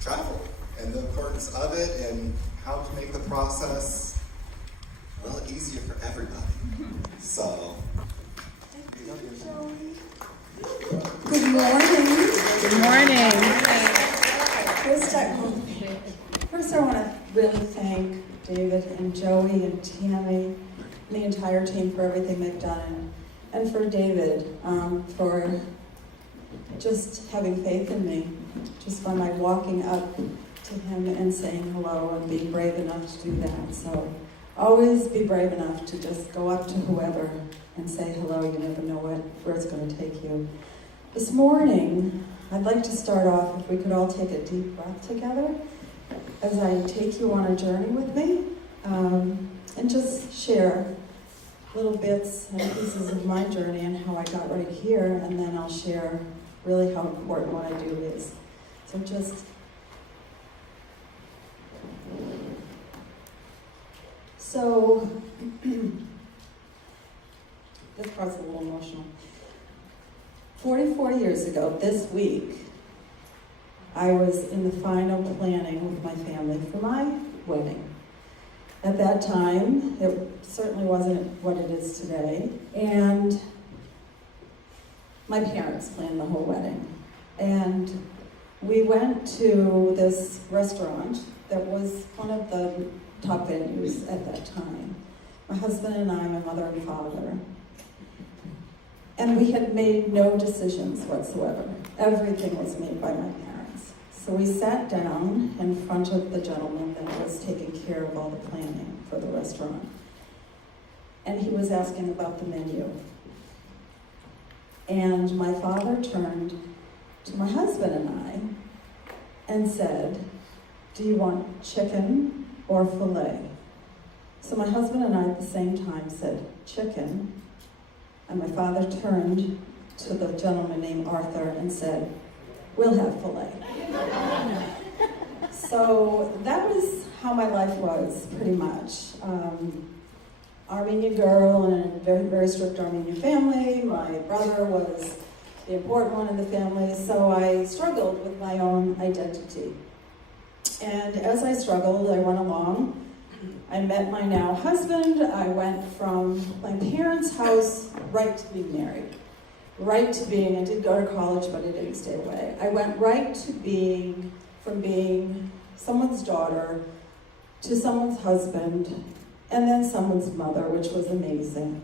travel and the importance of it and how to make the process, well, easier for everybody. So, good morning. Good morning. First I want to really thank David and Joey and Tammy and the entire team for everything they've done, and for David for just having faith in me, just by my walking up to him and saying hello and being brave enough to do that. So always be brave enough to just go up to whoever and say hello. You never know where it's going to take you. This morning, I'd like to start off, if we could all take a deep breath together as I take you on a journey with me, and just share little bits and pieces of my journey and how I got right here, and then I'll share really how important what I do is. So this part's a little emotional. 44 years ago, this week, I was in the final planning with my family for my wedding. At that time, it certainly wasn't what it is today, and my parents planned the whole wedding. And we went to this restaurant that was one of the top venues at that time. My husband and I, my mother and father. And we had made no decisions whatsoever. Everything was made by my parents. So we sat down in front of the gentleman that was taking care of all the planning for the restaurant. And he was asking about the menu. And my father turned to my husband and I and said, "Do you want chicken or filet?" So my husband and I at the same time said, "Chicken." And my father turned to the gentleman named Arthur and said, "We'll have filet." So that was how my life was, pretty much. Armenian girl in a very, very strict Armenian family. My brother was the important one in the family, so I struggled with my own identity. And as I struggled, I went along. I met my now husband. I went from my parents' house right to being married. Right to being, I did go to college, but I didn't stay away. I went right to from being someone's daughter to someone's husband, and then someone's mother, which was amazing.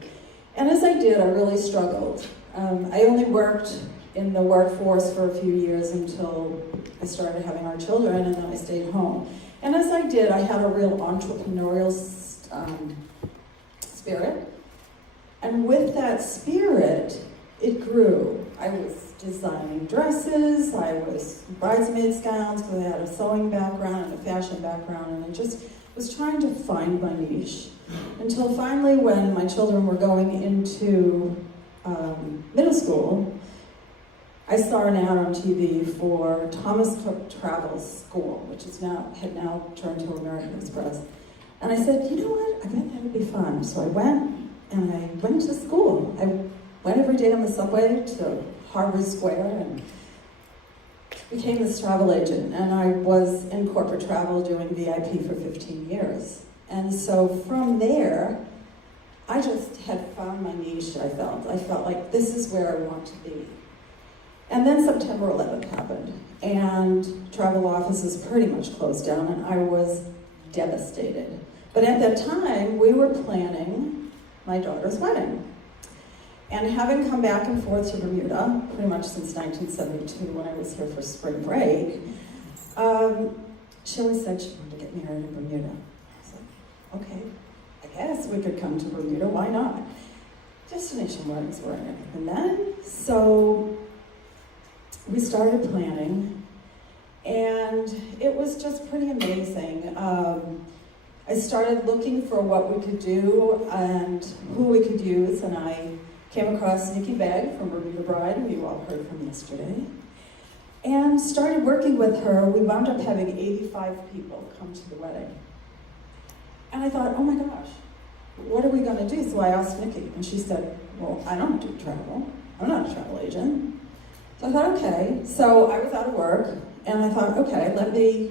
And as I did, I really struggled. I only worked in the workforce for a few years until I started having our children, and then I stayed home. And as I did, I had a real entrepreneurial spirit. And with that spirit, it grew. I was designing dresses, I was bridesmaids gowns, because I had a sewing background and a fashion background, and I just was trying to find my niche. Until finally, when my children were going into middle school, I saw an ad on TV for Thomas Cook Travel School, which had now turned to American Express. And I said, you know what, I bet that would be fun. So I went to school. I went every day on the subway to Harvard Square and became this travel agent. And I was in corporate travel doing VIP for 15 years. And so from there, I just had found my niche, I felt like this is where I want to be. And then September 11th happened, and travel offices pretty much closed down, and I was devastated. But at that time, we were planning my daughter's wedding. And having come back and forth to Bermuda, pretty much since 1972 when I was here for spring break, she always said she wanted to get married in Bermuda. I was like, okay, I guess we could come to Bermuda, why not? Destination weddings weren't anything then, so we started planning, and it was just pretty amazing. I started looking for what we could do and who we could use, and I came across Nikki Begg from Bermuda Bride, who you all heard from yesterday, and started working with her. We wound up having 85 people come to the wedding. And I thought, oh my gosh, what are we going to do? So I asked Nikki, and she said, well, I don't do travel. I'm not a travel agent. So I thought, okay. So I was out of work, And I thought, okay, let me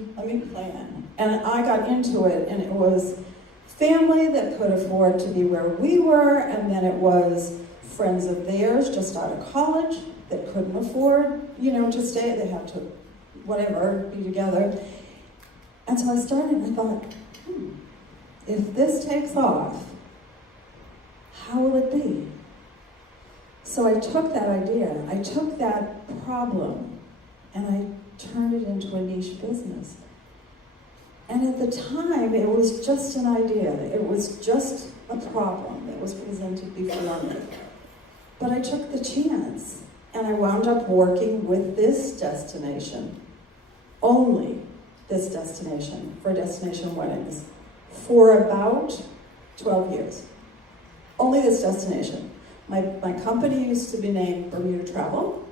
plan. And I got into it, and it was family that could afford to be where we were, and then it was friends of theirs just out of college that couldn't afford, to stay. They had to, whatever, be together. And so I started, and I thought, if this takes off, how will it be? So I took that idea, I took that problem, and I turned it into a niche business. And at the time, it was just an idea. It was just a problem that was presented before me. But I took the chance, and I wound up working with this destination, only this destination, for destination weddings, for about 12 years. Only this destination. My company used to be named Bermuda Travel.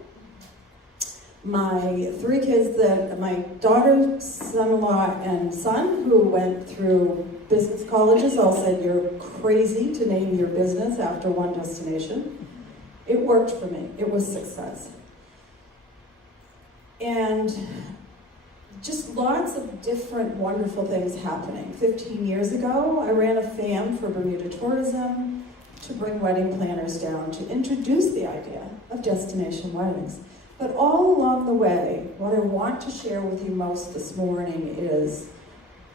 My three kids my daughter, son-in-law, and son, who went through business colleges, all said, "You're crazy to name your business after one destination." It worked for me. It was success. And just lots of different wonderful things happening. 15 years ago, I ran a FAM for Bermuda Tourism to bring wedding planners down to introduce the idea of destination weddings. But all along the way, what I want to share with you most this morning is,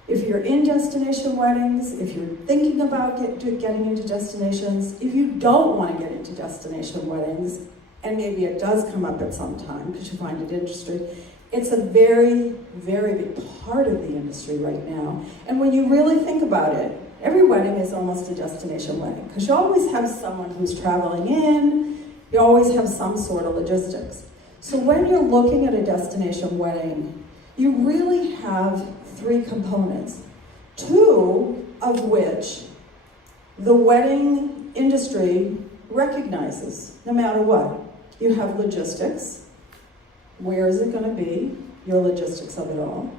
if you're in destination weddings, if you're thinking about getting into destinations, if you don't want to get into destination weddings, and maybe it does come up at some time because you find it interesting, it's a very, very big part of the industry right now. And when you really think about it, every wedding is almost a destination wedding, because you always have someone who's traveling in, you always have some sort of logistics. So when you're looking at a destination wedding, you really have three components, two of which the wedding industry recognizes, no matter what. You have logistics. Where is it going to be? Your logistics of it all.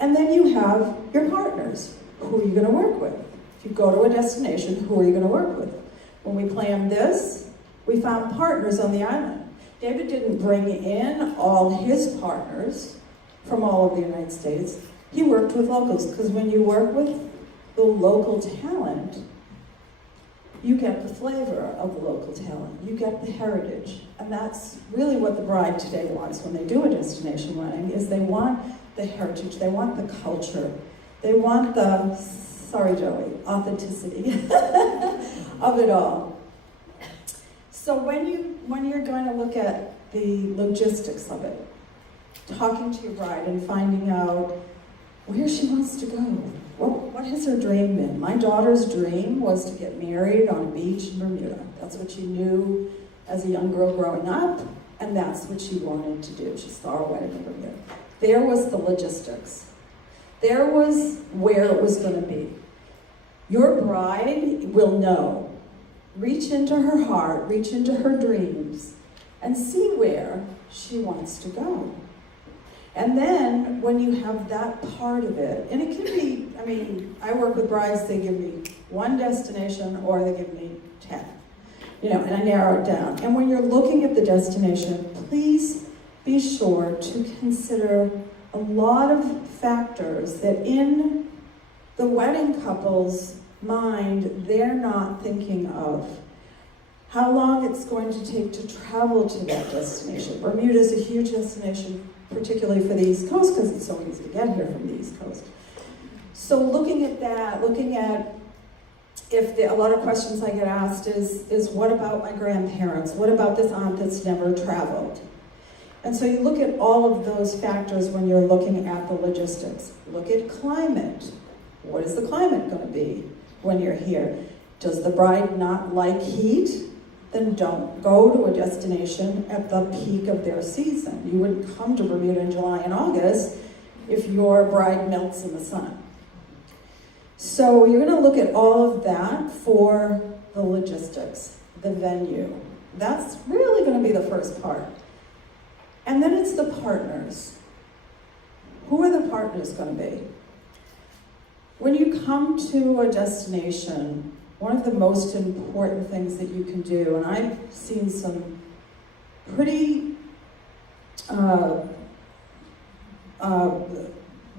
And then you have your partners. Who are you going to work with? If you go to a destination, who are you going to work with? When we planned this, we found partners on the island. David didn't bring in all his partners from all over the United States. He worked with locals, because when you work with the local talent, you get the flavor of the local talent. You get the heritage. And that's really what the bride today wants when they do a destination wedding, is they want the heritage, they want the culture, they want the, sorry Joey, authenticity of it all. So when you're going to look at the logistics of it, talking to your bride and finding out where she wants to go, what has her dream been? My daughter's dream was to get married on a beach in Bermuda. That's what she knew as a young girl growing up, and that's what she wanted to do. She saw a wedding in Bermuda. There was the logistics. There was where it was going to be. Your bride will know. Reach into her heart, reach into her dreams, and see where she wants to go. And then when you have that part of it, and it can be, I work with brides, they give me one destination or they give me 10, and I narrow it down. And when you're looking at the destination, please be sure to consider a lot of factors that in the wedding couple's mind, they're not thinking of. How long it's going to take to travel to that destination. Bermuda is a huge destination, particularly for the East Coast, because it's so easy to get here from the East Coast. So looking at that, looking at a lot of questions I get asked is what about my grandparents? What about this aunt that's never traveled? And so you look at all of those factors when you're looking at the logistics. Look at climate. What is the climate going to be when you're here? Does the bride not like heat? Then don't go to a destination at the peak of their season. You wouldn't come to Bermuda in July and August if your bride melts in the sun. So you're going to look at all of that for the logistics, the venue. That's really going to be the first part. And then it's the partners. Who are the partners going to be? When you come to a destination, one of the most important things that you can do, and I've seen some pretty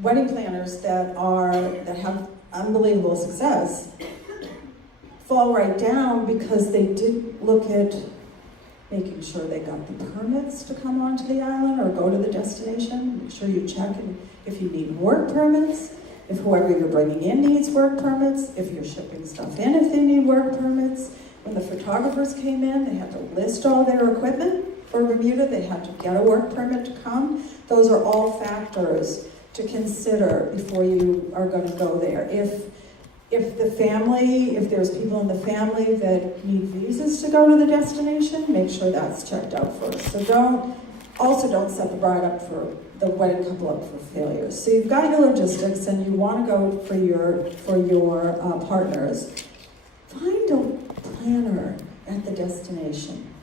wedding planners that have unbelievable success fall right down because they didn't look at making sure they got the permits to come onto the island or go to the destination. Make sure you check if you need work permits, if whoever you're bringing in needs work permits, if you're shipping stuff in, if they need work permits. When the photographers came in, they had to list all their equipment for Bermuda. They had to get a work permit to come. Those are all factors to consider before you are going to go there. If there's people in the family that need visas to go to the destination, make sure that's checked out first. So don't set the bride up for the wedding couple up for failure. So you've got your logistics and you want to go for your partners. Find a planner at the destination.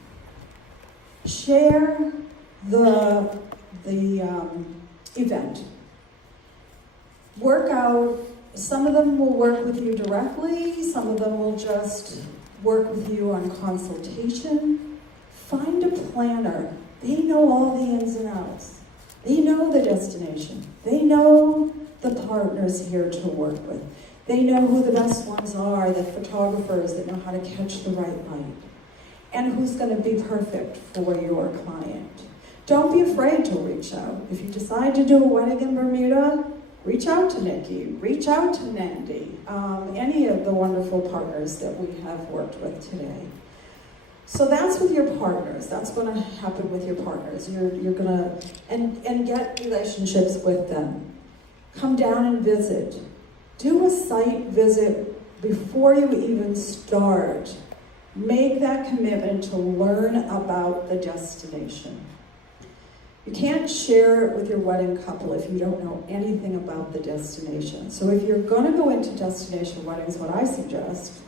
Share the event. Work out. Some of them will work with you directly, some of them will just work with you on consultation. Find a planner. They know all the ins and outs. They know the destination. They know the partners here to work with. They know who the best ones are, the photographers that know how to catch the right light, and who's going to be perfect for your client. Don't be afraid to reach out. If you decide to do a wedding in Bermuda, reach out to Nikki, reach out to Nandy, any of the wonderful partners that we have worked with today. So that's with your partners. That's going to happen with your partners. You're going to, and get relationships with them. Come down and visit. Do a site visit before you even start. Make that commitment to learn about the destination. You can't share it with your wedding couple if you don't know anything about the destination. So if you're going to go into destination weddings, what I suggest,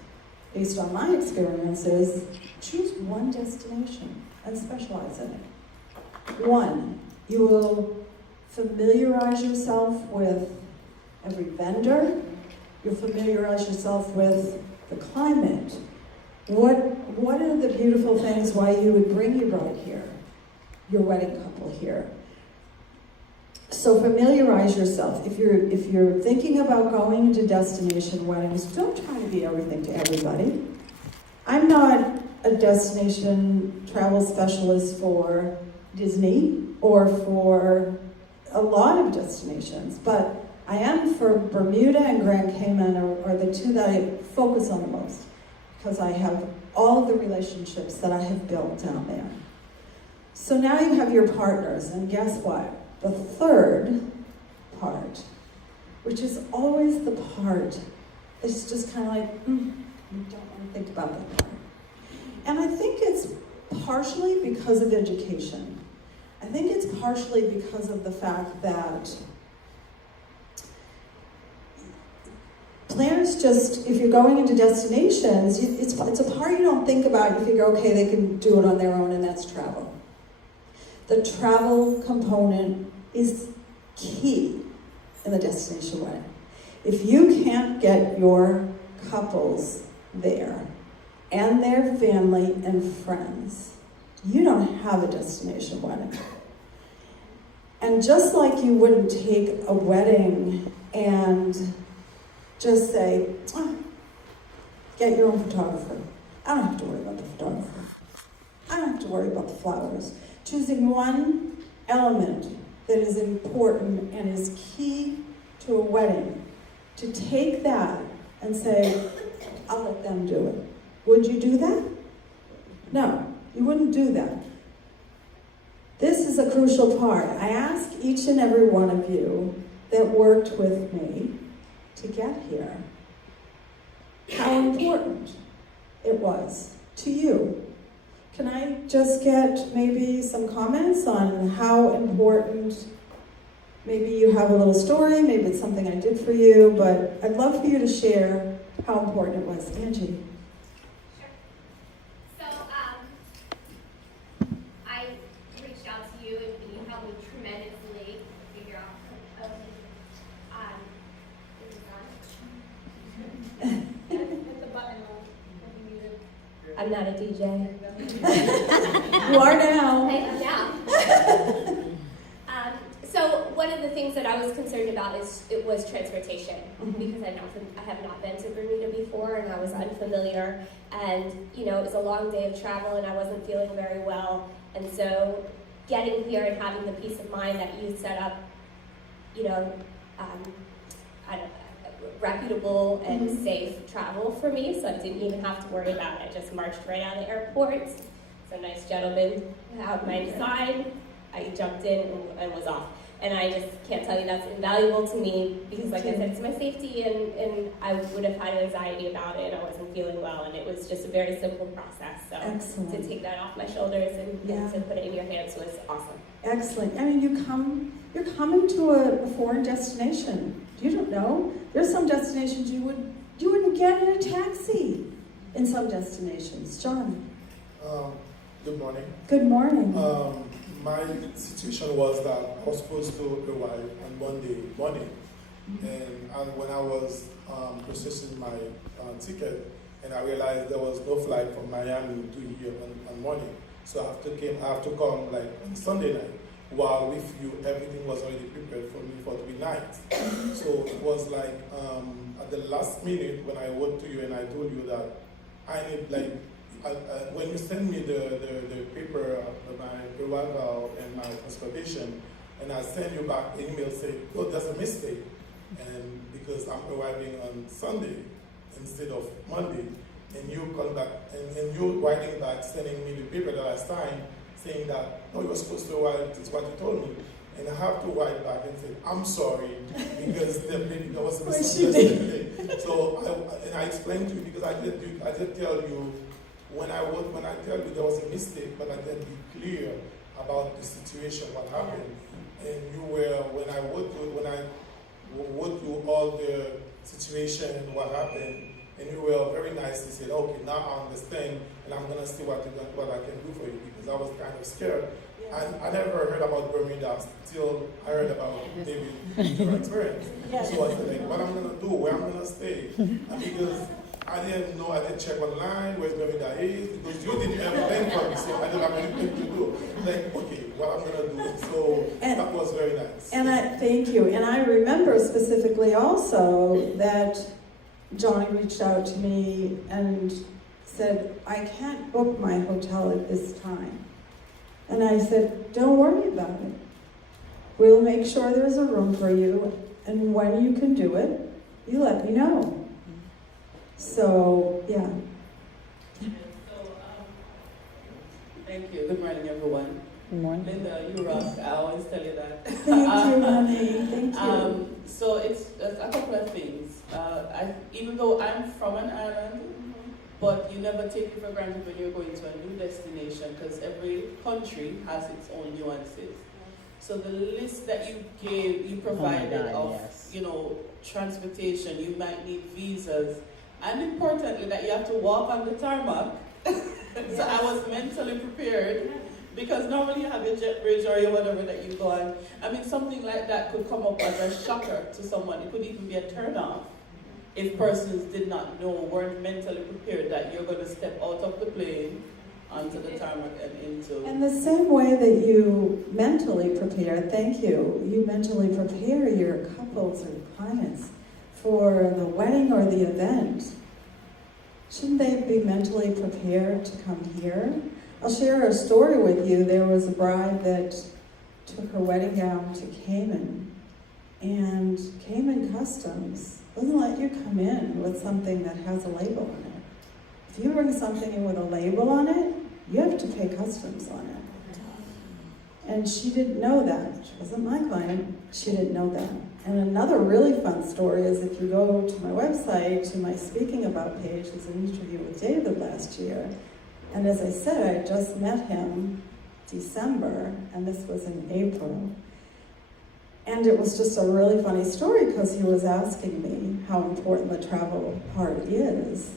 based on my experience, is choose one destination and specialize in it. One, you will familiarize yourself with every vendor. You'll familiarize yourself with the climate. What are the beautiful things why you would bring your bride here? Your wedding couple here. So familiarize yourself. If you're thinking about going to destination weddings, don't try to be everything to everybody. I'm not a destination travel specialist for Disney or for a lot of destinations, but I am for Bermuda and Grand Cayman are the two that I focus on the most because I have all of the relationships that I have built down there. So now you have your partners, and guess what? The third part, which is always the part that's just kind of like, you don't want to think about that part. And I think it's partially because of education. I think it's partially because of the fact that planners just, if you're going into destinations, it's a part you don't think about. You figure, okay, they can do it on their own, and that's travel. The travel component is key in the destination wedding. If you can't get your couples there and their family and friends, you don't have a destination wedding. And just like you wouldn't take a wedding and just say, get your own photographer. I don't have to worry about the photographer. I don't have to worry about the flowers. Choosing one element that is important and is key to a wedding, to take that and say, I'll let them do it. Would you do that? No, you wouldn't do that. This is a crucial part. I ask each and every one of you that worked with me to get here how important it was to you. Can I just get maybe some comments on how important, maybe you have a little story, maybe it's something I did for you, but I'd love for you to share how important it was. Angie. Sure. So, I reached out to you and you helped me tremendously figure out, is it on? Hit the button when you muted. I'm not a DJ. You are now. Yeah. So one of the things that I was concerned about was transportation, because I have not been to Bermuda before, and I was unfamiliar, and it was a long day of travel, and I wasn't feeling very well, and so getting here and having the peace of mind that you set up, reputable and safe travel for me, so I didn't even have to worry about it. I just marched right out of the airport. Some nice gentleman out my side. I jumped in and was off. And I just can't tell you, that's invaluable to me, because like I said, it's my safety, and I would have had anxiety about it. I wasn't feeling well, and it was just a very simple process. So Excellent. To take that off my shoulders and to put it in your hands was awesome. Excellent. I mean, you're coming to a foreign destination. You don't know. There's some destinations you wouldn't get in a taxi. In some destinations, John. Good morning. Good morning. My situation was that I was supposed to arrive on Monday morning, and when I was processing my ticket, and I realized there was no flight from Miami to here on morning, so I have to come like on Sunday night. While with you, everything was already prepared for me for the night. So it was like at the last minute when I wrote to you and I told you that I need when you send me the paper of my arrival and my transportation, and I send you back an email saying, oh, there's a mistake, and because I'm arriving on Sunday instead of Monday, and you come back and you're writing back, sending me the paper that I signed, saying that, no, you're supposed to write, it's what you told me. And I have to write back and say, I'm sorry, because there was a misunderstanding. So I explained to you, because I did tell you, when I tell you there was a mistake, but I didn't be clear about the situation, what happened. And you were, when I wrote you all the situation and what happened, and you were very nice. You said, okay, now I understand, and I'm gonna see what I can do for you, because I was kind of scared. I never heard about Bermuda till I heard about David's experience. So I said, like, what I'm gonna do, where I'm gonna stay, and because I didn't know, I didn't check online where Bermuda is, because you didn't have a plan for me, so I didn't have anything to do. Like, okay, what I'm gonna do. So that was very nice. And I thank you. And I remember specifically also that Johnny reached out to me and said, I can't book my hotel at this time. And I said, don't worry about it. We'll make sure there's a room for you, and when you can do it, you let me know. So, yeah. Thank you. Good morning, everyone. Good morning. Linda, you rock. I always tell you that. Thank you, honey. Thank you. So it's a couple of things. Even though I'm from an island, but you never take it for granted when you're going to a new destination, because every country has its own nuances. So the list that you provided transportation, you might need visas, and importantly that you have to walk on the tarmac. So I was mentally prepared, because normally you have your jet bridge or your whatever that you go on. I mean, something like that could come up as a shocker to someone. It could even be a turn-off if persons did not know, weren't mentally prepared that you're going to step out of the plane onto the tarmac and into... And the same way that you mentally prepare, thank you, you mentally prepare your couples or clients for the wedding or the event. Shouldn't they be mentally prepared to come here? I'll share a story with you. There was a bride that took her wedding gown to Cayman, and Cayman Customs doesn't let you come in with something that has a label on it. If you bring something in with a label on it, you have to pay customs on it. And she didn't know that. She wasn't my client. She didn't know that. And another really fun story is if you go to my website, to my Speaking About page, there's an interview with David last year. And as I said, I just met him December, and this was in April. And it was just a really funny story, because he was asking me how important the travel part is.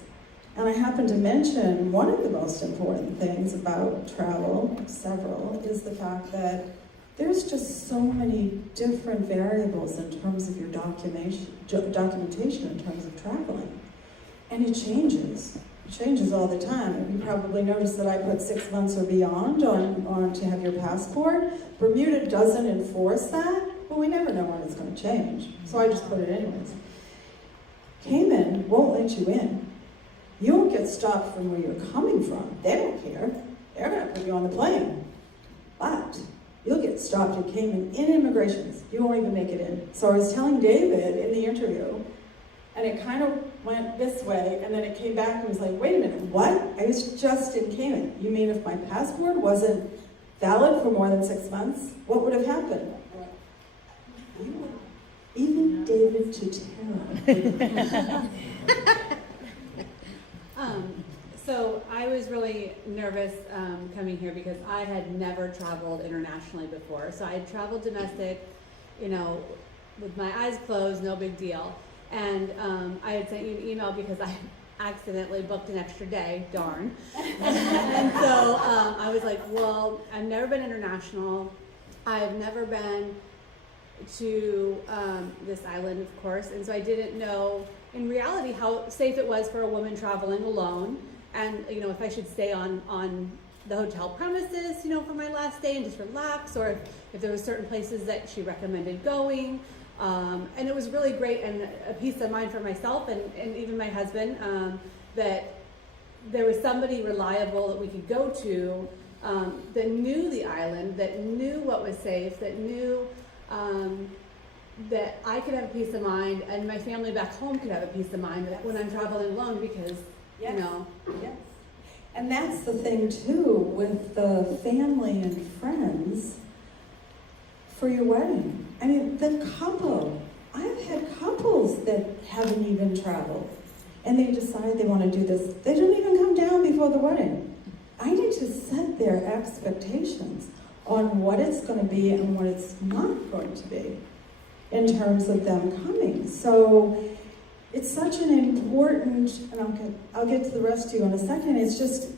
And I happened to mention one of the most important things about travel, several, is the fact that there's just so many different variables in terms of your documentation in terms of traveling. And it changes. It changes all the time. And you probably noticed that I put 6 months or beyond on to have your passport. Bermuda doesn't enforce that, but Well, we never know when it's going to change, so I just put it anyways. Cayman won't let you in. You won't get stopped from where you're coming from. They don't care. They're going to put you on the plane. But you'll get stopped at Cayman in immigrations. You won't even make it in. So I was telling David in the interview, and it kind of went this way, and then it came back and was like, wait a minute, what? I was just in Cayman. You mean if my passport wasn't valid for more than 6 months, what would have happened? Even David Tutera. So I was really nervous coming here because I had never traveled internationally before. So I had traveled domestic, you know, with my eyes closed, no big deal. And I had sent you an email because I accidentally booked an extra day, darn. And so I was like, well, I've never been international. I've never been to this island, of course. And so I didn't know in reality how safe it was for a woman traveling alone. And, you know, if I should stay on the hotel premises, you know, for my last day and just relax, or if there were certain places that she recommended going. And it was really great and a peace of mind for myself and even my husband, that there was somebody reliable that we could go to, that knew the island, that knew what was safe, that knew that I could have a peace of mind and my family back home could have a peace of mind when I'm traveling alone because, Yes. you know. Yes. And that's the thing too with the family and friends for your wedding. I mean, the couple, I've had couples that haven't even traveled and they decide they want to do this. They don't even come down before the wedding. I need to set their expectations on what it's going to be and what it's not going to be in terms of them coming. So it's such an important, and I'll get to the rest of you in a second, it's just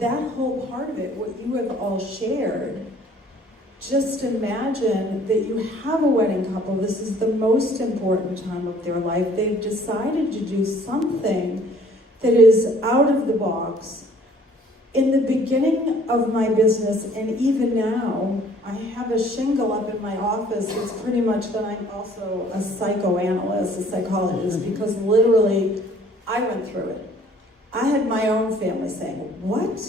that whole part of it, what you have all shared. Just imagine that you have a wedding couple, this is the most important time of their life. They've decided to do something that is out of the box. In the beginning of my business, and even now, I have a shingle up in my office. It's pretty much that I'm also a psychoanalyst, a psychologist, because literally, I went through it. I had my own family saying, what?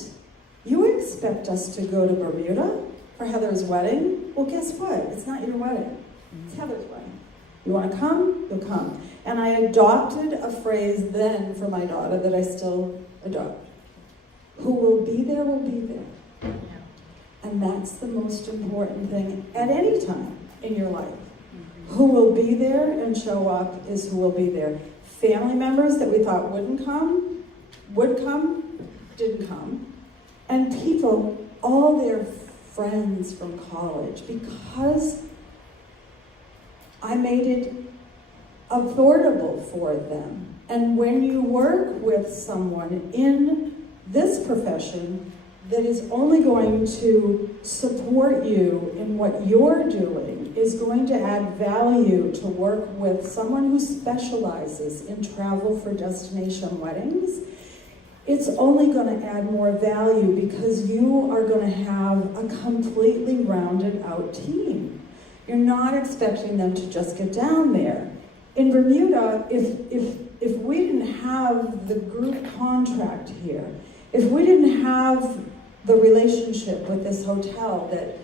You expect us to go to Bermuda for Heather's wedding? Well, guess what? It's not your wedding. It's Heather's wedding. You want to come? You'll come. And I adopted a phrase then for my daughter that I still adopt. Who will be there will be there. And that's the most important thing at any time in your life. Who will be there and show up is who will be there. Family members that we thought wouldn't come, would come, didn't come. And people, all their friends from college, because I made it affordable for them. And when you work with someone in this profession that is only going to support you in what you're doing, is going to add value to work with someone who specializes in travel for destination weddings, it's only going to add more value because you are going to have a completely rounded out team. You're not expecting them to just get down there. In Bermuda, if we didn't have the group contract here, if we didn't have the relationship with this hotel, that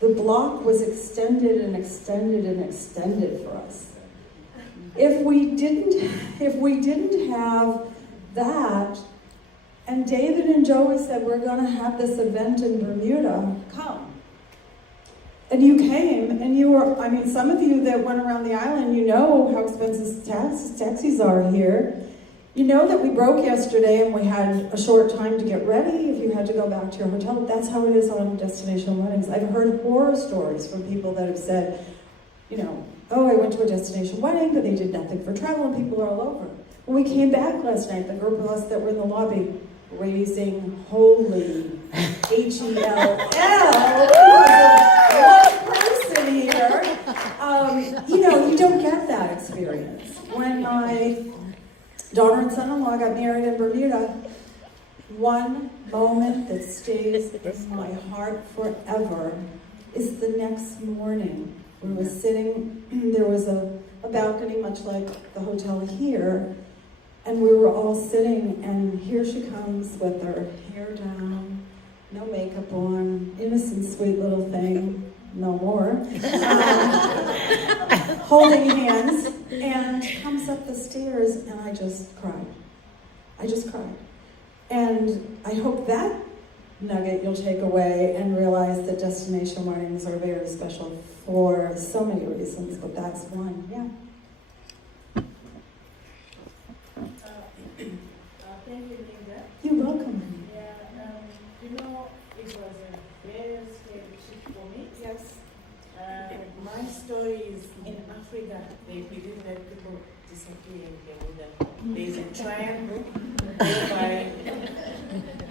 the block was extended and extended and extended for us. If we didn't have that, and David and Joey said, we're gonna have this event in Bermuda, come. And you came, and you were, I mean, some of you that went around the island, you know how expensive taxis are here. You know that we broke yesterday and we had a short time to get ready if you had to go back to your hotel. That's how it is on destination weddings. I've heard horror stories from people that have said, you know, oh, I went to a destination wedding, but they did nothing for travel and people are all over. When we came back last night, the group of us that were in the lobby, raising holy H-E-L-L, one person here, you know, you don't get that experience. When my daughter and son-in-law got married in Bermuda, one moment that stays in my heart forever is the next morning We were sitting, there was a balcony much like the hotel here, and we were all sitting, and here she comes with her hair down, no makeup on, innocent, sweet little thing, no more, holding hands, and comes up the stairs, and I just cried. I just cried. And I hope that nugget you'll take away and realize that destination weddings are very special for so many reasons, but that's one, yeah. Thank you, Linda. You're welcome. Yeah, it was a very scary trip for me. Yes. My story is in Africa, they believe that people disappear in Bermuda. There is a triangle whereby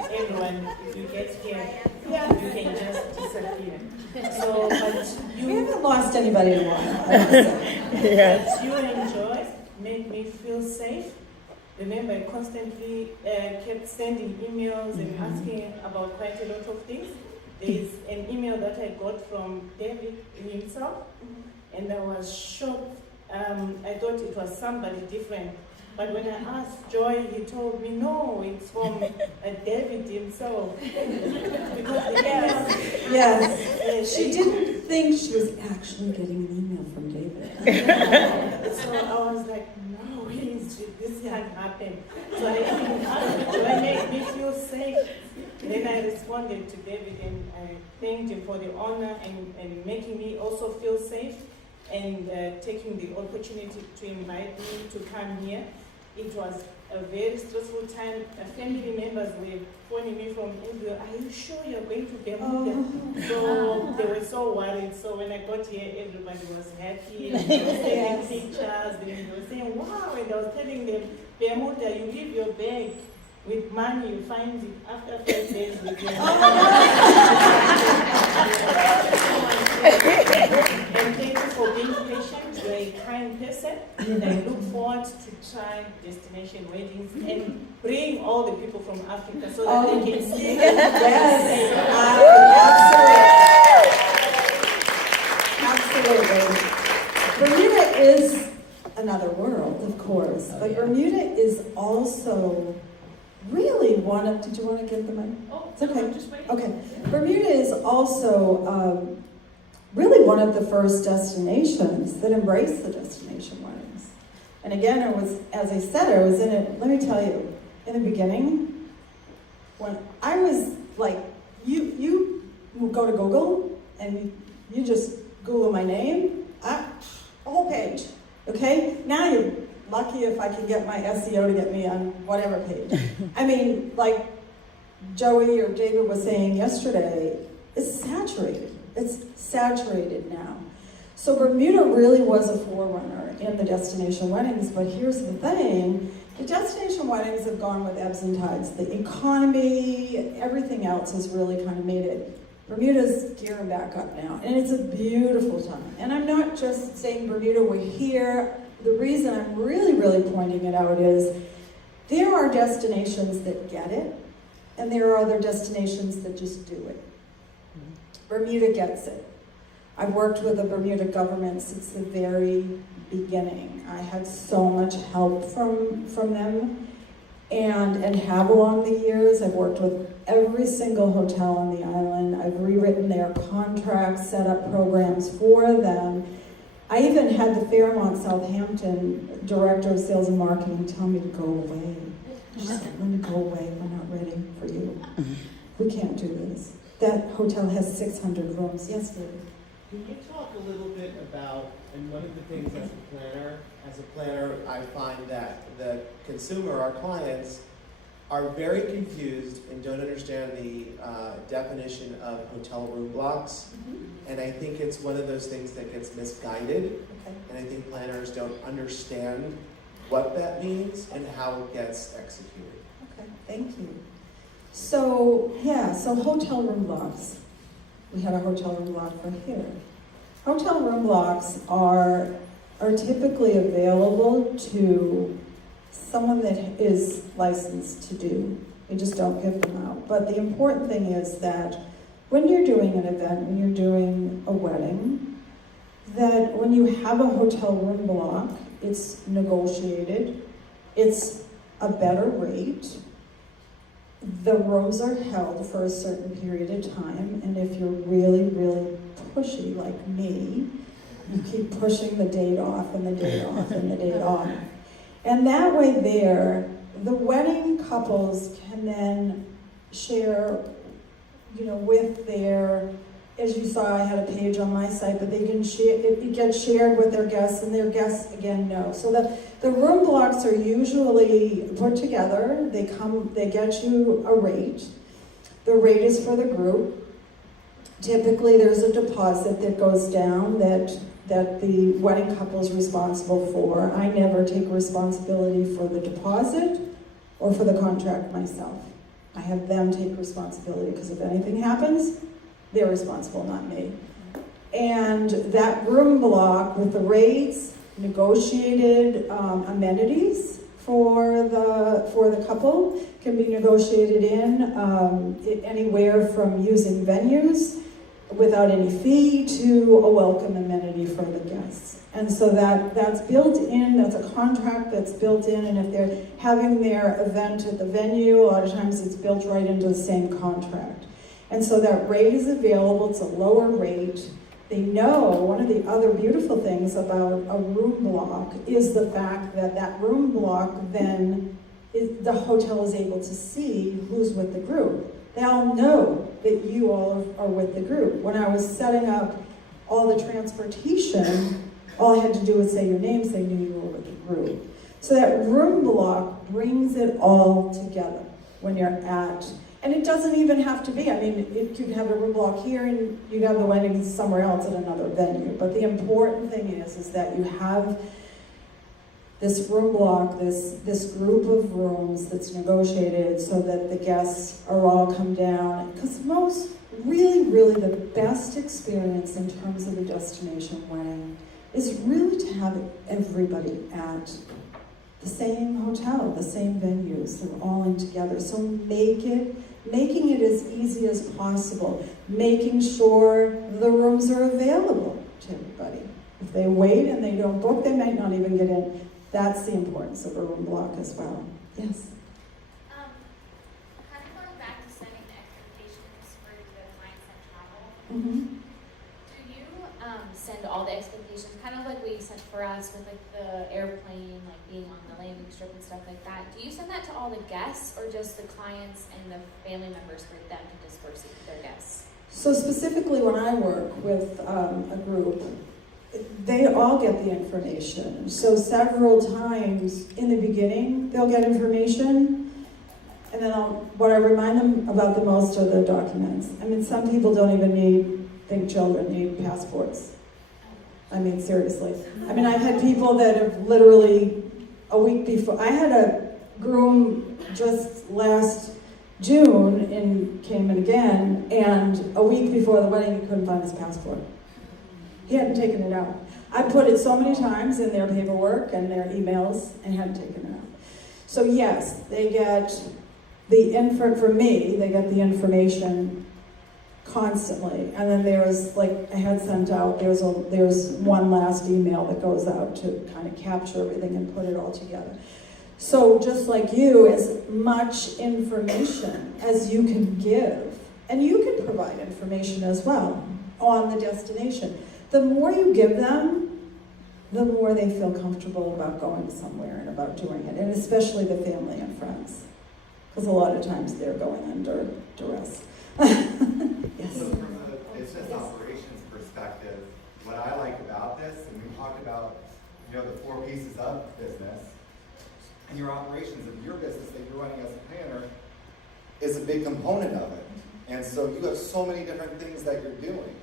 everyone, if you get scared, you can just disappear. So, but We you, haven't lost anybody in a while, I must say. but you enjoyed, made me feel safe. Remember, I constantly kept sending emails and asking about quite a lot of things. There's an email that I got from David himself, and I was shocked. I thought it was somebody different. But when I asked Joy, he told me, no, it's from David himself. Because Yes. She didn't think she was actually getting an email from David. So I was like, no, this can't happen. So I even asked Joy, make me feel safe. Then I responded to David and I thanked him for the honor and making me also feel safe and taking the opportunity to invite me to come here. It was a very stressful time. Family members were phoning me from Israel. Are you sure you're going to Bermuda? So they were so worried. So when I got here, everybody was happy. And they were sending pictures. And they were saying, wow. And I was telling them, Bermuda, you leave your bag with money, you find it after 5 days with your And thank you for being patient. You're a kind person. And I look forward to try destination weddings and bring all the people from Africa so that they can see. Yes. Absolutely. Bermuda is another world, of course, but Bermuda is also really one of, did you want to get the mic? Oh, it's okay. I'm just waiting. Okay. Bermuda is also really one of the first destinations that embraced the destination weddings. And again, it was, as I said, I was in it, let me tell you, in the beginning, when I was like, you go to Google and you just Google my name, a whole page, okay? Now you're lucky if I can get my SEO to get me on whatever page. I mean, like Joey or David was saying yesterday, it's saturated. It's saturated now. So Bermuda really was a forerunner in the destination weddings, but here's the thing, the destination weddings have gone with ebbs and tides. The economy, everything else has really kind of made it. Bermuda's gearing back up now, and it's a beautiful time. And I'm not just saying Bermuda, we're here. The reason I'm really, really pointing it out is there are destinations that get it, and there are other destinations that just do it. Bermuda gets it. I've worked with the Bermuda government since the very beginning. I had so much help from them and have along the years. I've worked with every single hotel on the island. I've rewritten their contracts, set up programs for them. I even had the Fairmont Southampton Director of Sales and Marketing tell me to go away. She said, Linda, go away, we're not ready for you. We can't do this. That hotel has 600 rooms. Yes, David? Can you talk a little bit about, and one of the things as a planner, I find that the consumer, our clients, are very confused and don't understand the definition of hotel room blocks. And I think it's one of those things that gets misguided. Okay. And I think planners don't understand what that means and how it gets executed. Okay, thank you. So, yeah, so hotel room blocks. We have a hotel room block for here. Hotel room blocks are typically available to someone that is licensed to do. We just don't give them out. But the important thing is that when you're doing an event, when you're doing a wedding, that when you have a hotel room block, it's negotiated, it's a better rate, the rooms are held for a certain period of time, and if you're really, really pushy like me, you keep pushing the date off and the date off and the date off. And that way there, the wedding couples can then share, with their, as you saw, I had a page on my site, but they can share, it gets shared with their guests, and their guests, again, know. So the room blocks are usually put together. They get you a rate. The rate is for the group. Typically, there's a deposit that goes down that the wedding couple is responsible for. I never take responsibility for the deposit or for the contract myself. I have them take responsibility, because if anything happens, they're responsible, not me. And that room block with the rates, negotiated amenities for the couple can be negotiated in anywhere from using venues without any fee to a welcome amenity for the guests. And so that's built in, that's a contract that's built in, and if they're having their event at the venue, a lot of times it's built right into the same contract. And so that rate is available, it's a lower rate. They know, one of the other beautiful things about a room block is the fact that that room block then, the hotel is able to see who's with the group. They all know that you all are with the group. When I was setting up all the transportation, all I had to do was say your names, they knew you were with the group. So that room block brings it all together when you're at, and it doesn't even have to be, I mean, you could have a room block here and you have the wedding somewhere else at another venue. But the important thing is that you have this room block, this group of rooms that's negotiated so that the guests are all come down. Because really the best experience in terms of a destination wedding is really to have everybody at the same hotel, the same venues, they're all in together. So making it as easy as possible, making sure the rooms are available to everybody. If they wait and they don't book, they might not even get in. That's the importance of a room block as well. Yes? Kind of going back to setting the expectations for the clients that travel. Mm-hmm. Do you send all the expectations, kind of like what you sent for us with like the airplane, like being on the landing strip and stuff like that? Do you send that to all the guests, or just the clients and the family members for them to disperse it to their guests? So specifically when I work with a group, they all get the information. So several times in the beginning, they'll get information, and then what I remind them about the most are the documents. I mean, some people don't even think children need passports. I mean, seriously. I mean, I've had people that have literally a week before. I had a groom just last June in Cayman again, and a week before the wedding, he couldn't find his passport. He hadn't taken it out. I put it so many times in their paperwork and their emails, and hadn't taken it out. So yes, they get the from me, they get the information constantly. And then there's, like I had sent out, there's one last email that goes out to kind of capture everything and put it all together. So just like you, as much information as you can give, and you can provide information as well on the destination. The more you give them, the more they feel comfortable about going somewhere and about doing it, and especially the family and friends, because a lot of times they're going under duress. Yes. So from a business operations perspective, what I like about this, and we talked about, the 4 pieces of business, and your operations of your business that you're running as a planner is a big component of it. And so you have so many different things that you're doing.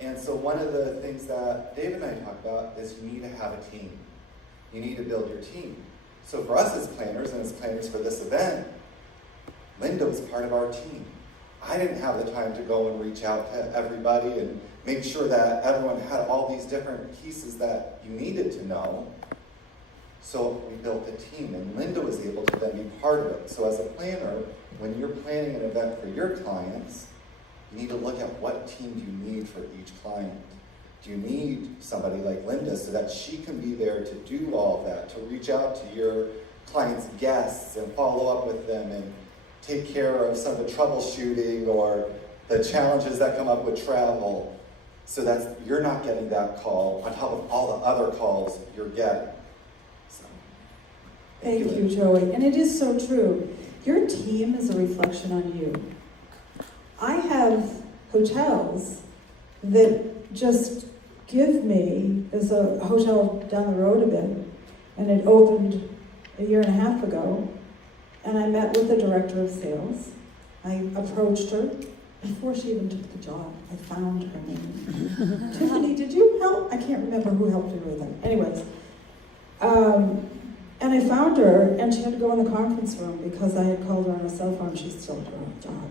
And so one of the things that Dave and I talk about is you need to have a team. You need to build your team. So for us as planners, and as planners for this event, Linda was part of our team. I didn't have the time to go and reach out to everybody and make sure that everyone had all these different pieces that you needed to know. So we built a team, and Linda was able to then be part of it. So as a planner, when you're planning an event for your clients, you need to look at what team do you need for each client. do you need somebody like Linda so that she can be there to do all of that, to reach out to your clients' guests and follow up with them and take care of some of the troubleshooting or the challenges that come up with travel, so that you're not getting that call on top of all the other calls you're getting. So, Thank you, Joey. And it is so true. Your team is a reflection on you. I have hotels that just give me, there's a hotel down the road a bit, and it opened a year and a half ago, and I met with the director of sales. I approached her before she even took the job. I found her name. Tiffany, did you help? I can't remember who helped her with it. Anyways, and I found her, and she had to go in the conference room because I had called her on a cell phone. She still had her job.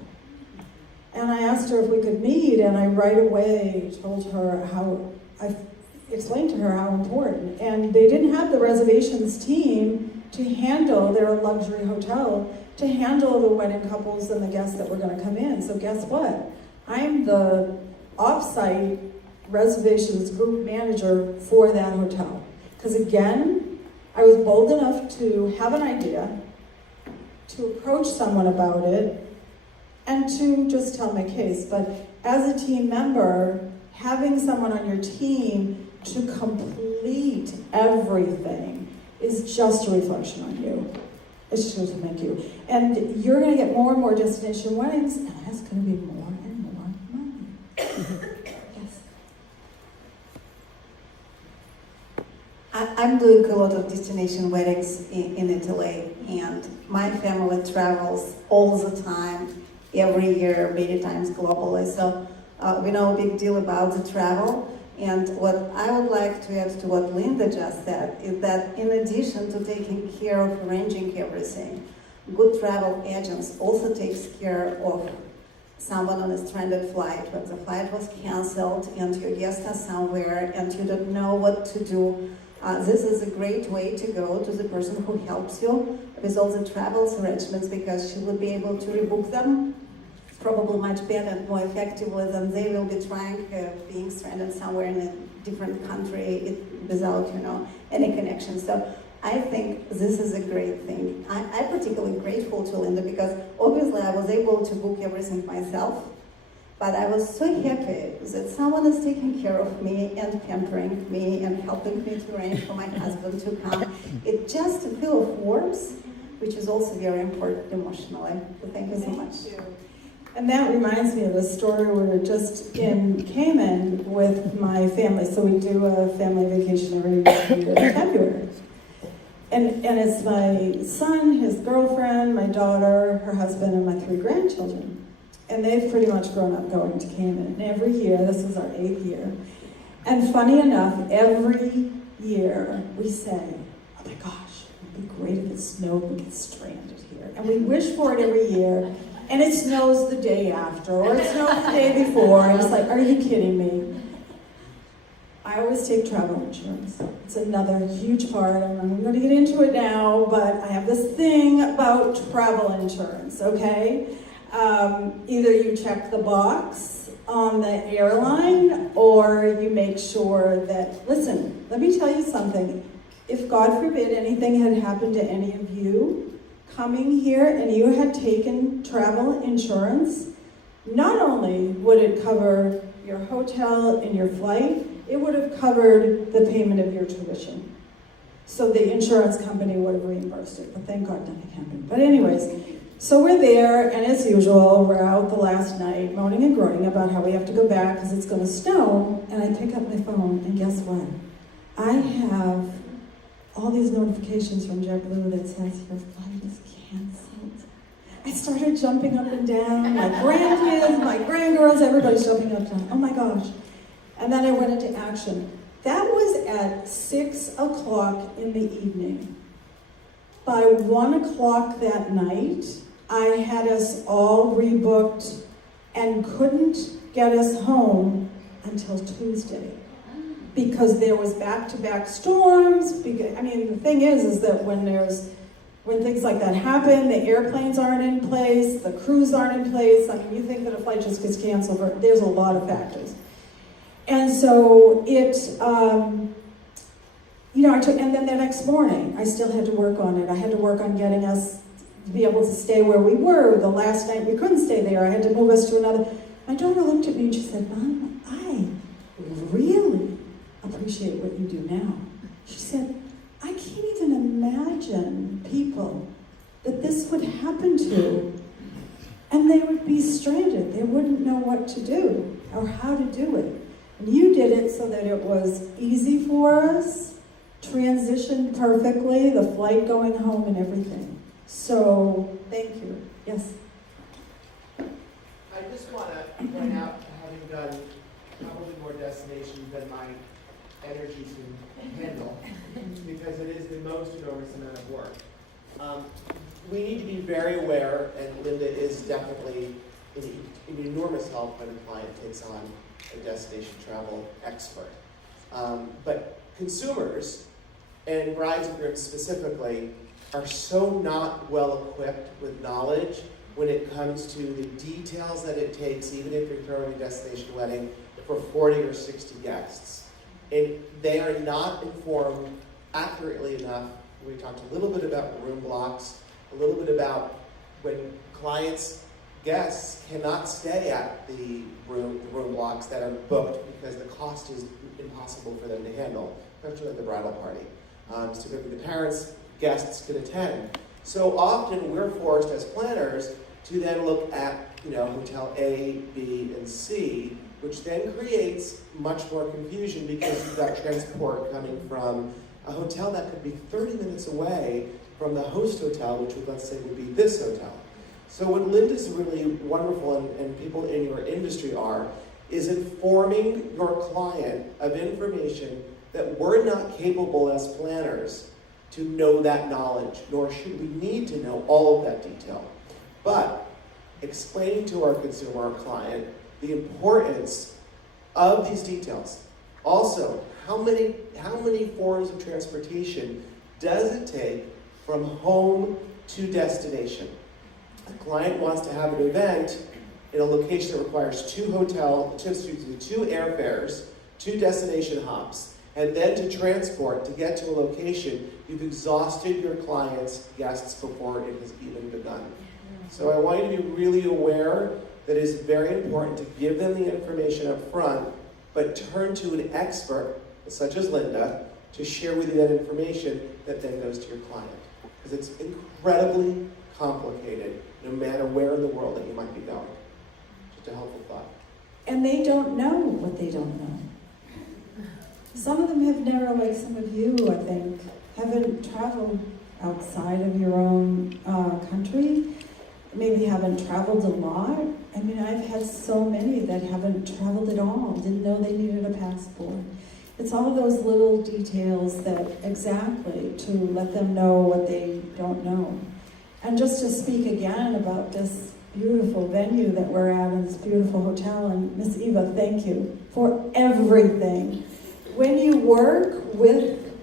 And I asked her if we could meet, and I right away told her how, I explained to her how important. And they didn't have the reservations team to handle, they're a luxury hotel, to handle the wedding couples and the guests that were going to come in. So guess what? I'm the off-site reservations group manager for that hotel. Because again, I was bold enough to have an idea, to approach someone about it, and to just tell my case. But as a team member, having someone on your team to complete everything is just a reflection on you. It's just to make you. And you're going to get more and more destination weddings, and that's going to be more and more money. Yes. I'm doing a lot of destination weddings in Italy, and my family travels all the time, every year, many times globally. So we know a big deal about the travel. And what I would like to add to what Linda just said is that in addition to taking care of arranging everything, good travel agents also takes care of someone on a stranded flight, when the flight was canceled and your guests are somewhere and you don't know what to do. This is a great way to go to the person who helps you with all the travel arrangements, because she would be able to rebook them probably much better and more effectively than they will be trying being stranded somewhere in a different country without, any connection. So I think this is a great thing. I'm particularly grateful to Linda because obviously I was able to book everything myself, but I was so happy that someone is taking care of me and pampering me and helping me to arrange for my husband to come. It's just a feel of warmth, which is also very important emotionally. So thank you so much. And that reminds me of a story. We were just in Cayman with my family. So we do a family vacation every year in February. And it's my son, his girlfriend, my daughter, her husband, and my 3 grandchildren. And they've pretty much grown up going to Cayman. And every year, this is our 8th year. And funny enough, every year we say, oh my gosh, it would be great if it snowed, we get stranded here. And we wish for it every year. And it snows the day after, or it snows the day before. And it's like, are you kidding me? I always take travel insurance. It's another huge part. I'm going to get into it now, but I have this thing about travel insurance, okay? Either you check the box on the airline, or you make sure that, listen, let me tell you something. If God forbid anything had happened to any of you, coming here and you had taken travel insurance, not only would it cover your hotel and your flight, it would have covered the payment of your tuition. So the insurance company would have reimbursed it, but thank God nothing happened. But anyways, so we're there, and as usual, we're out the last night moaning and groaning about how we have to go back because it's going to snow, and I pick up my phone, and guess what? I have all these notifications from JetBlue that says your flight is canceled. I started jumping up and down, my grandkids, my grandgirls, everybody's jumping up and down. Oh my gosh. And then I went into action. That was at 6 o'clock in the evening. By 1 o'clock that night, I had us all rebooked and couldn't get us home until Tuesday. Because there was back-to-back storms. Because, the thing is that when things like that happen, the airplanes aren't in place, the crews aren't in place. You think that a flight just gets canceled, there's a lot of factors. And so it, you know, and then the next morning, I still had to work on it. I had to work on getting us to be able to stay where we were. The last night we couldn't stay there. I had to move us to another. My daughter looked at me and she said, Mom, I really appreciate what you do now. She said, I can't even imagine people that this would happen to, and they would be stranded. They wouldn't know what to do or how to do it. And you did it so that it was easy for us, transitioned perfectly, the flight going home and everything. So, thank you. Yes? I just want to point out, having done probably more destinations than my energy can handle, because it is the most enormous amount of work. We need to be very aware, and Linda is definitely an enormous help when a client takes on a destination travel expert. But consumers, and brides and grooms specifically, are so not well equipped with knowledge when it comes to the details that it takes, even if you're throwing a destination wedding for 40 or 60 guests. And they are not informed accurately enough. We talked a little bit about room blocks, a little bit about when clients, guests cannot stay at the room blocks that are booked because the cost is impossible for them to handle, especially at the bridal party. So maybe the parents, guests can attend. So often we're forced as planners to then look at, hotel A, B, and C, which then creates much more confusion because you've got transport coming from a hotel that could be 30 minutes away from the host hotel, which would, let's say, would be this hotel. So what Linda's really wonderful, and people in your industry are, is informing your client of information that we're not capable as planners to know that knowledge, nor should we need to know all of that detail. But explaining to our consumer, our client, the importance of these details. Also, how many forms of transportation does it take from home to destination? A client wants to have an event in a location that requires two airfares, 2 destination hops, and then to transport to get to a location. You've exhausted your client's guests before it has even begun. So I want you to be really aware that it is very important to give them the information up front, but turn to an expert, such as Linda, to share with you that information that then goes to your client. Because it's incredibly complicated, no matter where in the world that you might be going. Just a helpful thought. And they don't know what they don't know. Some of them have never, like some of you, I think, haven't traveled outside of your own country. Maybe haven't traveled a lot. I mean, I've had so many that haven't traveled at all, didn't know they needed a passport. It's all of those little details that exactly to let them know what they don't know. And just to speak again about this beautiful venue that we're at in this beautiful hotel, and Miss Eva, thank you for everything. When you work with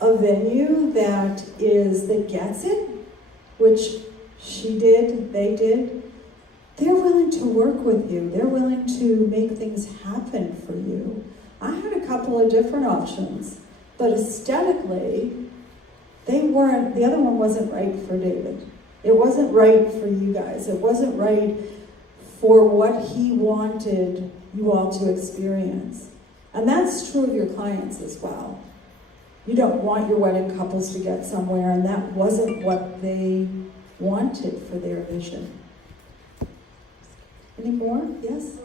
a venue that gets it, which she did, they did, they're willing to work with you. They're willing to make things happen for you. I had a couple of different options, but aesthetically, the other one wasn't right for David. It wasn't right for you guys. It wasn't right for what he wanted you all to experience. And that's true of your clients as well. You don't want your wedding couples to get somewhere, and that wasn't what they wanted for their vision. Any more? Yes?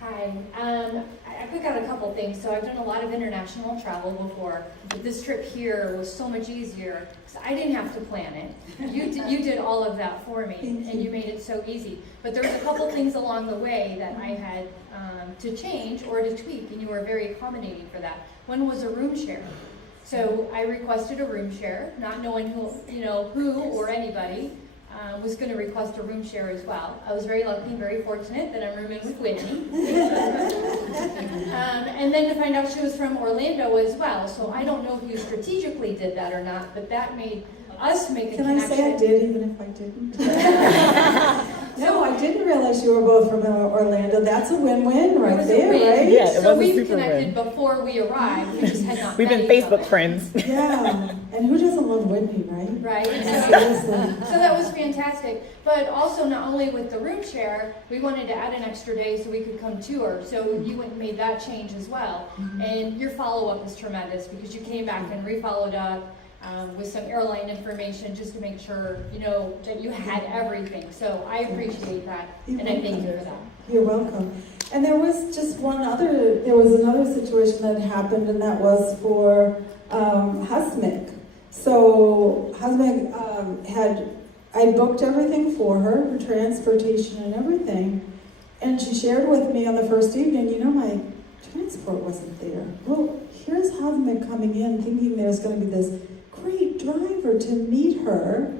Hi. I pick out a couple things. So I've done a lot of international travel before, but this trip here was so much easier because I didn't have to plan it. You did all of that for me, and you made it so easy. But there was a couple things along the way that I had to change or to tweak, and you were very accommodating for that. One was a room share. So I requested a room share, not knowing who or anybody was going to request a room share as well. I was very lucky and very fortunate that I'm rooming with Whitney. And then to find out she was from Orlando as well. So I don't know if you strategically did that or not, but that made us make a connection. Can I say I did even if I didn't? No, I didn't realize you were both from Orlando. That's a win-win It right was a there, win. right? Yeah, it So was a we super connected win. before we arrived. We just had not We've met been each Facebook other. friends. Yeah, and who doesn't love Whitney, right? Right. Seriously. So that was fantastic. But also, not only with the room share, we wanted to add an extra day so we could come tour. So you went and made that change as well. And your follow-up is tremendous because you came back and re-followed up with some airline information just to make sure, you know, that you had everything. So I appreciate that, and I thank you for that. You're welcome. And there was just there was another situation that happened, and that was for Husmic. So Husmic I booked everything for her transportation and everything, and she shared with me on the first evening, you know, my transport wasn't there. Well, here's Husmic coming in thinking there's going to be this great driver to meet her.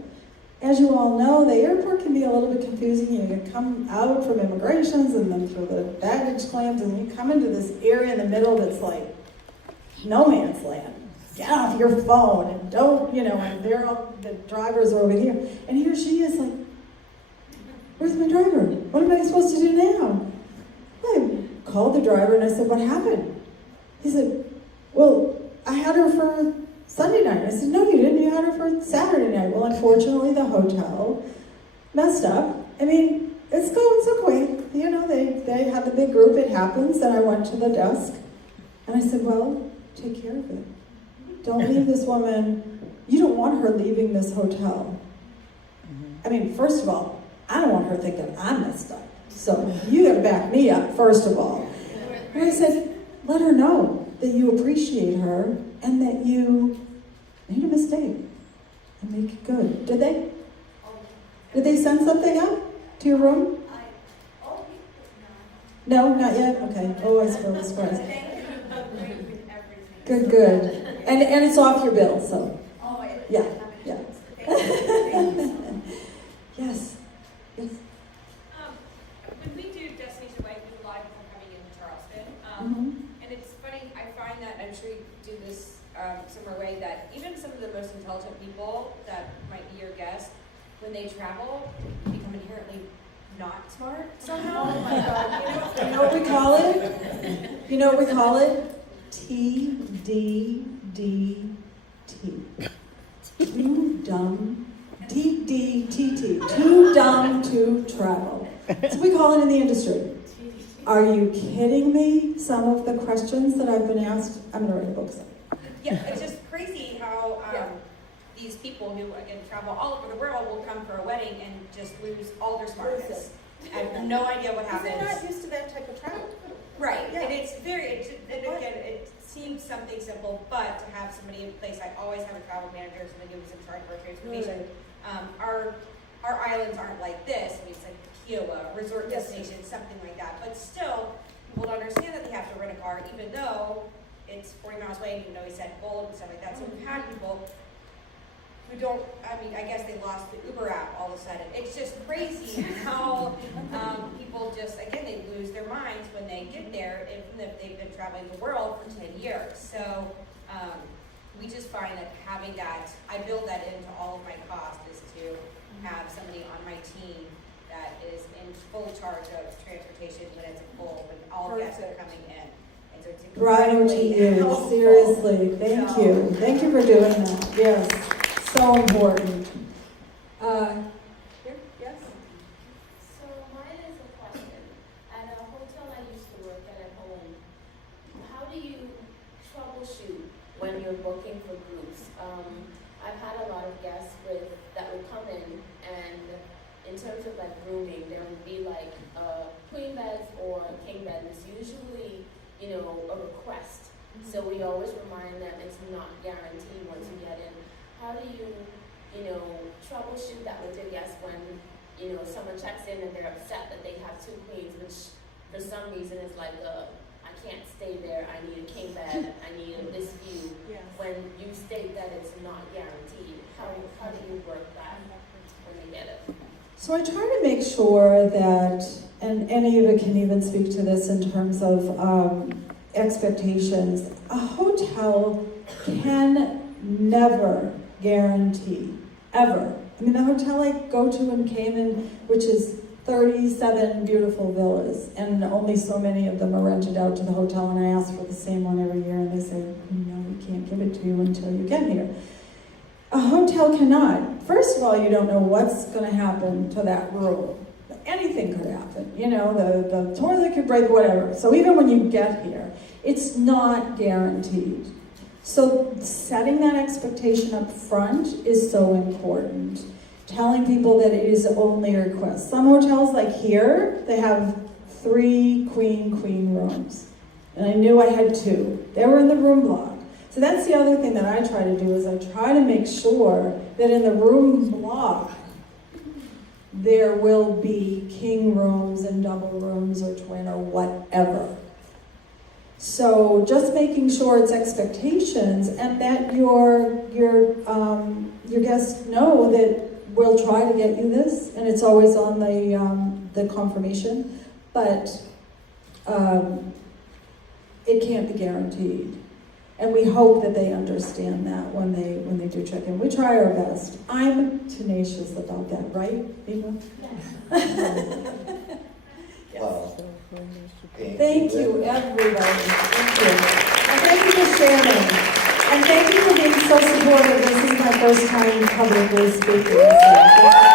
As you all know, the airport can be a little bit confusing. You come out from immigrations and then through the baggage claims, and you come into this area in the middle that's like no man's land. Get off your phone and don't, you know, and the drivers are over here. And here she is like, where's my driver? What am I supposed to do now? I called the driver and I said, what happened? He said, well, I had her for Sunday night. I said, no, you didn't. You had her for Saturday night. Well, unfortunately, the hotel messed up. I mean, it's okay. You know, they have the big group. It happens. And I went to the desk and I said, well, take care of it. Don't leave this woman. You don't want her leaving this hotel. I mean, first of all, I don't want her thinking I'm messed up. So you gotta back me up, first of all. And I said, let her know that you appreciate her and that you made a mistake and make it good. Did they? Did they send something up to your room? No, not yet? Okay. Oh, I suppose. Good. And it's off your bill, so. Yeah. Yes. When we do Destination White, we do a lot of people coming into Charleston. And it's funny, I find that, I'm sure you do this similar way, that even some of the most intelligent people that might be your guests, when they travel, become inherently not smart somehow. Oh my God. You know what we call it? You know what we call it? TDDT. Too dumb. TDTT. Too dumb to travel. That's what we call it in the industry. Are you kidding me? Some of the questions that I've been asked, I'm going to write a book. Yeah, it's just crazy how these people who, again, travel all over the world will come for a wedding and just lose all their smartness. I have no idea what happens. They're not used to that type of travel. Right, and it seems something simple, but to have somebody in place, I always have a travel manager, somebody who's in charge of our transportation. Our islands aren't like this. I mean, it's like Kiowa, resort destination, something like that. But still, people don't understand that they have to rent a car, even though it's 40 miles away, even though he said bold and stuff like that. So we've had people who don't, I mean, I guess they lost the Uber app all of a sudden. It's just crazy how people just, again, they lose their minds when they get there, even if they've been traveling the world for 10 years. So we just find that having that, I build that into all of my costs, is to have somebody on my team that is in full charge of transportation when it's full, when all guests are coming in. And so it's Right to you. helpful. Seriously. Thank you. Thank you for doing that. Yes. So important. Yes? So mine is a question. At a hotel I used to work at home, how do you troubleshoot when you're booking for groups? I've had a lot of guests that would come in, and in terms of like rooming, there would be like queen beds or king bed. It's usually, you know, a request. So we always remind them it's not guaranteed once you get in. How do you troubleshoot that with your guests when, you know, someone checks in and they're upset that they have 2 queens, which for some reason is like, I can't stay there, I need a king bed, I need this view. Yes. When you state that it's not guaranteed, how do you work that when you get it? So I try to make sure that, and any of it can even speak to this in terms of expectations, a hotel can never guarantee, ever. I mean, the hotel I go to in Cayman, which is 37 beautiful villas, and only so many of them are rented out to the hotel, and I ask for the same one every year, and they say, no, we can't give it to you until you get here. A hotel cannot. First of all, you don't know what's going to happen to that room. Anything could happen, you know, the toilet could break, whatever. So even when you get here, it's not guaranteed. So setting that expectation up front is so important. Telling people that it is only a request. Some hotels, like here, they have 3 queen rooms. And I knew I had 2. They were in the room block. So that's the other thing that I try to do, is I try to make sure that in the room block, there will be king rooms and double rooms or twin or whatever. So just making sure it's expectations, and that your guests know that we'll try to get you this, and it's always on the confirmation, but it can't be guaranteed. And we hope that they understand that when they do check in. We try our best. I'm tenacious about that, right, Eva? Well, Thank you, everybody. Thank you. And thank you for sharing. And thank you for being so supportive. This is my first time publicly speaking. So